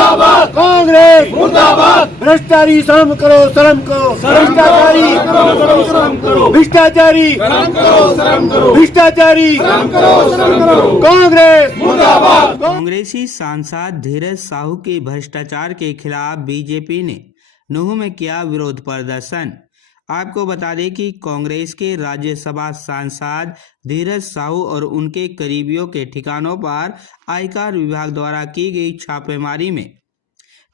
मुर्दाबाद, कांग्रेस मुर्दाबाद, भ्रष्टाचारी शर्म करो, शर्म करो, भ्रष्टाचारी शर्म करो, भ्रष्टाचारी शर्म करो, शर्म करो, भ्रष्टाचारी शर्म करो, शर्म करो, कांग्रेस मुर्दाबाद। कांग्रेसी सांसद धीरज साहू के भ्रष्टाचार के खिलाफ बीजेपी ने नूंह में किया विरोध प्रदर्शन। आपको बता दें कि कांग्रेस के राज्यसभा सांसद धीरज साहू और उनके करीबियों के ठिकानों पर आयकर विभाग द्वारा की गई छापेमारी में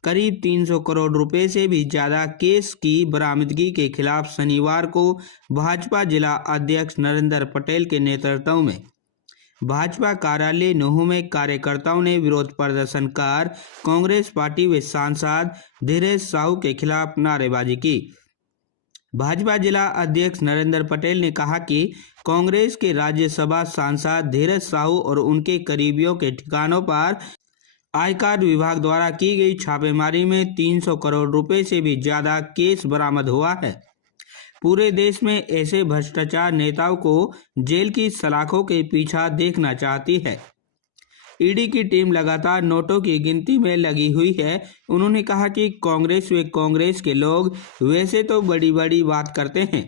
करीब 300 करोड़ रुपए से भी ज्यादा केस की बरामदगी के खिलाफ शनिवार को भाजपा जिला अध्यक्ष नरेंद्र पटेल के नेतृत्व में भाजपा कार्यालय नूंह में कार्यकर्ताओं ने विरोध प्रदर्शन कर कांग्रेस पार्टी व सांसद धीरज साहू के खिलाफ नारेबाजी की। भाजपा जिला अध्यक्ष नरेंद्र पटेल ने कहा कि कांग्रेस के राज्यसभा सांसद धीरज साहू और उनके करीबियों के ठिकानों पर आयकर विभाग द्वारा की गई छापेमारी में 300 करोड़ रुपए से भी ज्यादा केस बरामद हुआ है। पूरे देश में ऐसे भ्रष्टाचार नेताओं को जेल की सलाखों के पीछा देखना चाहती है। ईडी की टीम लगातार नोटों की गिनती में लगी हुई है। उन्होंने कहा कि कांग्रेस व कांग्रेस के लोग वैसे तो बड़ी बड़ी बात करते हैं,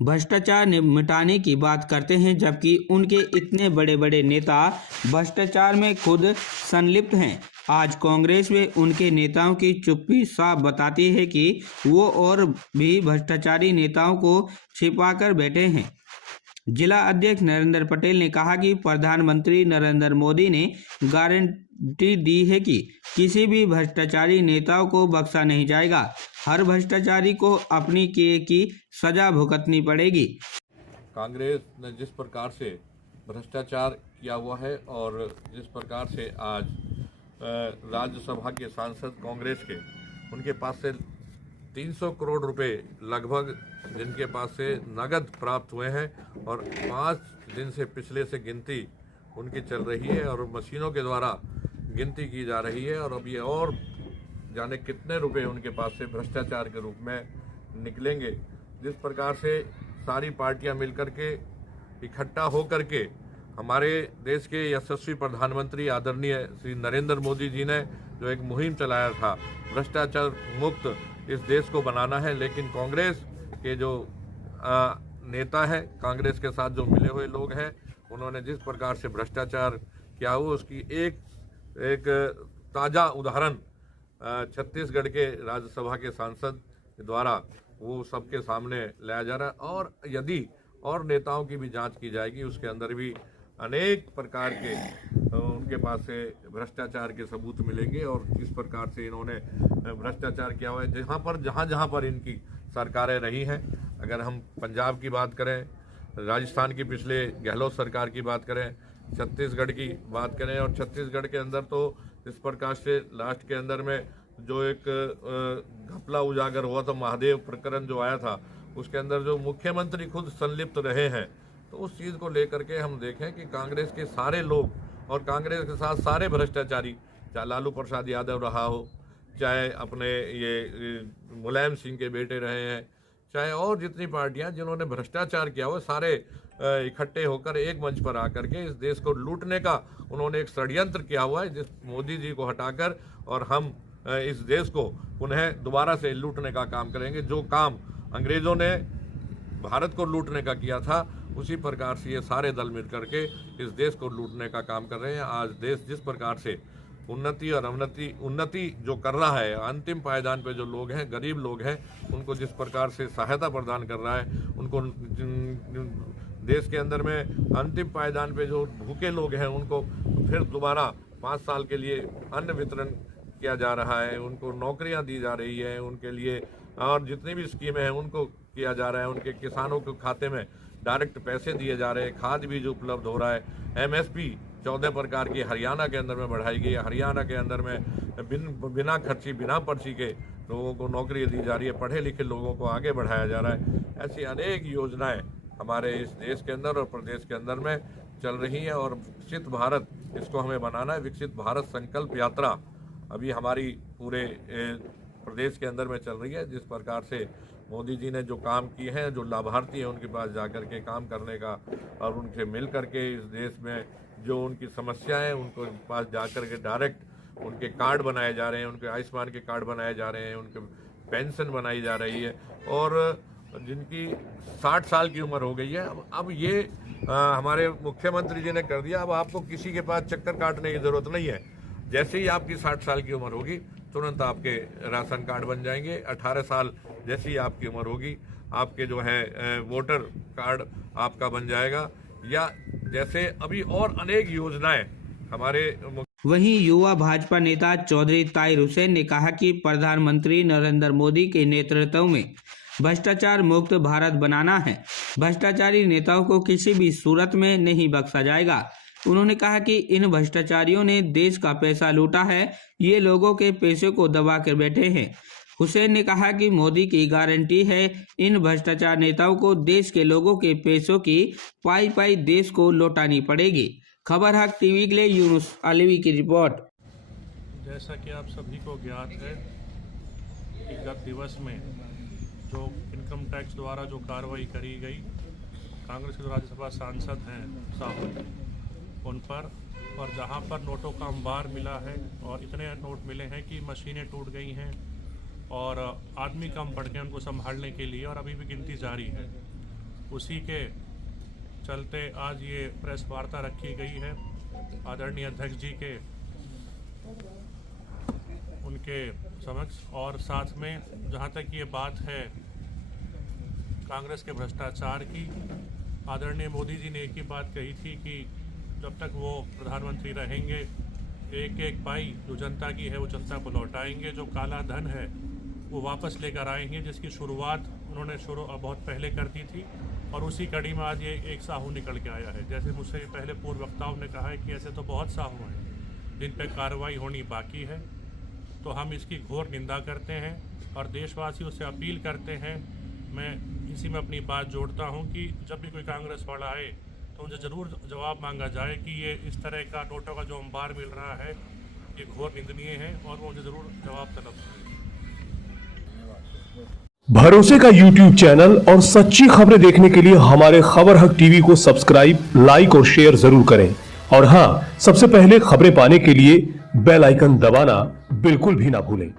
भ्रष्टाचार मिटाने की बात करते हैं, जबकि उनके इतने बड़े बड़े नेता भ्रष्टाचार में खुद संलिप्त हैं। आज कांग्रेस व उनके नेताओं की चुप्पी साफ बताती है कि वो और भी भ्रष्टाचारी नेताओं को छिपाकर बैठे हैं। जिला अध्यक्ष नरेंद्र पटेल ने कहा कि प्रधानमंत्री नरेंद्र मोदी ने गारंटी दी है कि किसी भी भ्रष्टाचारी नेताओं को बख्शा नहीं जाएगा। हर भ्रष्टाचारी को अपनी किए की सजा भुगतनी पड़ेगी। कांग्रेस ने जिस प्रकार से भ्रष्टाचार किया हुआ है और जिस प्रकार से आज राज्यसभा के सांसद कांग्रेस के उनके पास से 300 करोड़ रुपए लगभग जिनके पास से नगद प्राप्त हुए हैं और 5 दिन से पिछले से गिनती उनकी चल रही है और मशीनों के द्वारा गिनती की जा रही है और अब ये और जाने कितने रुपए उनके पास से भ्रष्टाचार के रूप में निकलेंगे। जिस प्रकार से सारी पार्टियां मिलकर के इकट्ठा होकर के हमारे देश के यशस्वी प्रधानमंत्री आदरणीय श्री नरेंद्र मोदी जी ने जो एक मुहिम चलाया था भ्रष्टाचार मुक्त इस देश को बनाना है, लेकिन कांग्रेस के जो नेता हैं, कांग्रेस के साथ जो मिले हुए लोग हैं, उन्होंने जिस प्रकार से भ्रष्टाचार किया हुआ उसकी एक ताज़ा उदाहरण छत्तीसगढ़ के राज्यसभा के सांसद द्वारा वो सबके सामने लाया जा रहा है। और यदि और नेताओं की भी जांच की जाएगी, उसके अंदर भी अनेक प्रकार के उनके पास से भ्रष्टाचार के सबूत मिलेंगे और किस प्रकार से इन्होंने भ्रष्टाचार किया हुआ है जहाँ पर इनकी सरकारें रही हैं। अगर हम पंजाब की बात करें, राजस्थान की पिछले गहलोत सरकार की बात करें, छत्तीसगढ़ की बात करें और छत्तीसगढ़ के अंदर तो इस प्रकार से लास्ट के अंदर में जो एक घपला उजागर हुआ था, महादेव प्रकरण जो आया था, उसके अंदर जो मुख्यमंत्री खुद संलिप्त रहे हैं, तो उस चीज़ को लेकर के हम देखें कि कांग्रेस के सारे लोग और कांग्रेस के साथ सारे भ्रष्टाचारी, चाहे लालू प्रसाद यादव रहा हो, चाहे अपने ये मुलायम सिंह के बेटे रहे हैं, चाहे और जितनी पार्टियां जिन्होंने भ्रष्टाचार किया हो, सारे इकट्ठे होकर एक मंच पर आकर के इस देश को लूटने का उन्होंने एक षड्यंत्र किया हुआ है, जिस मोदी जी को हटाकर और हम इस देश को पुनः दोबारा से लूटने का काम करेंगे। जो काम अंग्रेज़ों ने भारत को लूटने का किया था, उसी प्रकार से ये सारे दल मिल करके इस देश को लूटने का काम कर रहे हैं। आज देश जिस प्रकार से उन्नति और उन्नति जो कर रहा है, अंतिम पायदान पे जो लोग हैं, गरीब लोग हैं, उनको जिस प्रकार से सहायता प्रदान कर रहा है, उनको देश के अंदर में अंतिम पायदान पे जो भूखे लोग हैं उनको फिर दोबारा 5 साल के लिए अन्न वितरण किया जा रहा है, उनको नौकरियां दी जा रही है, उनके लिए और जितनी भी स्कीमें हैं उनको किया जा रहा है, उनके किसानों के खाते में डायरेक्ट पैसे दिए जा रहे हैं, खाद बीज उपलब्ध हो रहा है, MSP 14 प्रकार की हरियाणा के अंदर में बढ़ाई गई है, हरियाणा के अंदर में बिना खर्ची बिना पर्ची के लोगों को नौकरी दी जा रही है, पढ़े लिखे लोगों को आगे बढ़ाया जा रहा है। ऐसी अनेक योजनाएं हमारे इस देश के अंदर और प्रदेश के अंदर में चल रही हैं और विकसित भारत इसको हमें बनाना है। विकसित भारत संकल्प यात्रा अभी हमारी पूरे प्रदेश के अंदर में चल रही है। जिस प्रकार से मोदी जी ने जो काम किए हैं, जो लाभार्थी हैं उनके पास जाकर के काम करने का और उनसे मिल करके इस देश में जो उनकी समस्याएं हैं उनको पास जाकर के डायरेक्ट उनके कार्ड बनाए जा रहे हैं, उनके आयुष्मान के कार्ड बनाए जा रहे हैं, उनके पेंशन बनाई जा रही है, और जिनकी 60 साल की उम्र हो गई है, अब ये हमारे मुख्यमंत्री जी ने कर दिया। अब आपको किसी के पास चक्कर काटने की जरूरत नहीं है। जैसे ही आपकी 60 साल की उम्र होगी तुरंत आपके राशन कार्ड बन जाएंगे। 18 साल जैसी आपकी उम्र होगी आपके जो है वोटर कार्ड आपका बन जाएगा। या जैसे अभी और अनेक योजनाएं हमारे वहीं युवा भाजपा नेता चौधरी ताहिर हुसैन ने कहा कि प्रधानमंत्री नरेंद्र मोदी के नेतृत्व में भ्रष्टाचार मुक्त भारत बनाना है। भ्रष्टाचारी नेताओं को किसी भी सूरत में नहीं बख्शा जाएगा। उन्होंने कहा कि इन भ्रष्टाचारियों ने देश का पैसा लूटा है, ये लोगों के पैसे को दबा कर बैठे हैं। हुसैन ने कहा कि मोदी की गारंटी है इन भ्रष्टाचार नेताओं को देश के लोगों के पैसों की पाई पाई देश को लौटानी पड़ेगी। खबर हक टीवी के लिए यूनुस अलवी की रिपोर्ट। जैसा कि आप सभी को ज्ञात है कि गत दिवस में जो इनकम टैक्स द्वारा जो कार्रवाई करी गई, कांग्रेस के जो राज्यसभा सांसद हैं साहू उन पर, और जहां पर नोटों का अंबार मिला है और इतने नोट मिले हैं कि मशीनें टूट गई हैं और आदमी कम पड़ गए उनको संभालने के लिए, और अभी भी गिनती जारी है। उसी के चलते आज ये प्रेस वार्ता रखी गई है आदरणीय अध्यक्ष जी के उनके समक्ष। और साथ में जहाँ तक ये बात है कांग्रेस के भ्रष्टाचार की, आदरणीय मोदी जी ने एक ही बात कही थी कि जब तक वो प्रधानमंत्री रहेंगे एक एक पाई जो जनता की है वो जनता को लौटाएंगे, जो काला धन है वो वापस लेकर आएंगे, जिसकी शुरुआत उन्होंने बहुत पहले कर दी थी। और उसी कड़ी में आज ये एक साहू निकल के आया है। जैसे मुझसे पहले पूर्व वक्ताओं ने कहा है कि ऐसे तो बहुत साहू हैं जिन पर कार्रवाई होनी बाकी है, तो हम इसकी घोर निंदा करते हैं और देशवासियों से अपील करते हैं। मैं इसी में अपनी बात जोड़ता हूं कि जब भी कोई कांग्रेस वाला आए तो उनसे ज़रूर जवाब मांगा जाए कि ये इस तरह का नोटों का जो अंबार मिल रहा है ये घोर निंदनीय है, और वो मुझे ज़रूर जवाब तलब करें। भरोसे का YouTube चैनल और सच्ची खबरें देखने के लिए हमारे खबर हक टीवी को सब्सक्राइब, लाइक और शेयर जरूर करें। और हां, सबसे पहले खबरें पाने के लिए बेल आइकन दबाना बिल्कुल भी ना भूलें।